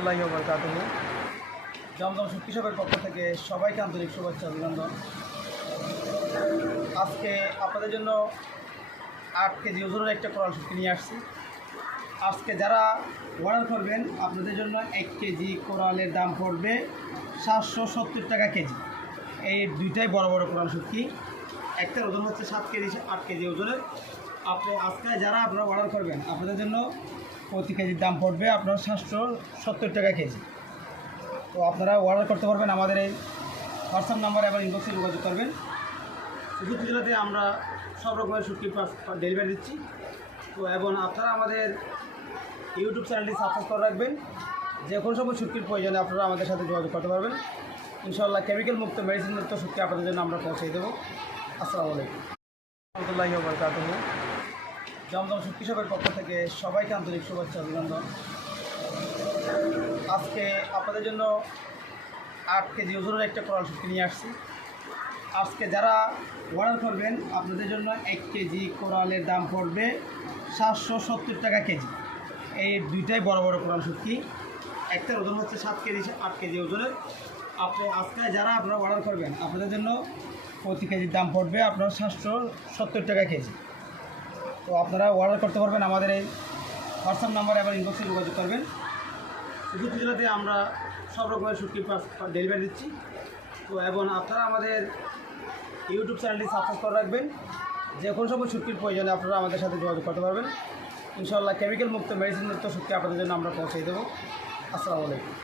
রহমতুল্লাহি ওয়া বারাকাতুহু। জমজম শুটকি শপের পক্ষ থেকে সবাইকে আন্তরিক শুভেচ্ছা অভিনন্দন। আজকে আপনাদের জন্য 8 কেজি ওজনের একটা কোরাল শুটকি নিয়ে আসছি। আজকে যারা অর্ডার করবেন আপনাদের জন্য 1 কেজি কোরালের দাম পড়বে 770 টাকা কেজি। এই দুইটাই বড় বড় কোরাল শুটকি, একটার ওজন হচ্ছে 7 কেজি 8 কেজি ওজনের। আজকে যারা আপনারা অর্ডার করবেন আপনাদের জন্য প্রতি কেজির দাম পড়বে আপনার 770 টাকা কেজি। তো আপনারা অর্ডার করতে পারবেন আমাদের এই হোয়াটসঅ্যাপ নাম্বারে, আবার ইনবক্সে যোগাযোগ করবেন। চৌষট্টি জেলাতে আমরা সব রকমের শুটকি ডেলিভারি দিচ্ছি। তো এবং আপনারা আমাদের ইউটিউব চ্যানেলটি সাবস্ক্রাইব করে রাখবেন। যে কোনো সময় শুটকির প্রয়োজনে আপনারা আমাদের সাথে যোগাযোগ করতে পারবেন। ইনশাআল্লাহ কেমিক্যাল মুক্ত, মেডিসিন মুক্ত শুটকি আপনাদের জন্য আমরা পৌঁছে দেবো। আসসালামু আলাইকুম রহমতুল্লাহি ওয়া বারাকাতুহু। জমজম শুটকি শপের পক্ষ থেকে সবাইকে আন্তরিক শুভেচ্ছা অভিনন্দন। আজকে আপনাদের জন্য 8 কেজি ওজনের একটা কোরাল শুটকি নিয়ে আসছি। আজকে যারা অর্ডার করবেন আপনাদের জন্য 1 কেজি কোরালের দাম পড়বে 770 টাকা কেজি। এই দুইটাই বড় বড় কোরাল শুটকি, একটার ওজন হচ্ছে 7 কেজি 8 কেজি ওজনের। আজকে যারা আপনারা অর্ডার করবেন আপনাদের জন্য প্রতি কেজির দাম পড়বে আপনার 770 টাকা কেজি। তো আপনারা অর্ডার করতে পারবেন আমাদের এই হোয়াটসঅ্যাপ নাম্বারে, আবার ইনবক্সে যোগাযোগ করবেন। চৌষট্টি জেলাতে আমরা সব রকমের শুটকি ডেলিভারি দিচ্ছি। তো এবং আপনারা আমাদের ইউটিউব চ্যানেলটি সাবস্ক্রাইব করে রাখবেন। যে কোনো সময় শুটকির প্রয়োজনে আপনারা আমাদের সাথে যোগাযোগ করতে পারবেন। ইনশাআল্লাহ কেমিক্যাল মুক্ত, মেডিসিন মুক্ত শুটকি আপনাদের জন্য আমরা পৌঁছে দেবো। আসসালামু আলাইকুম।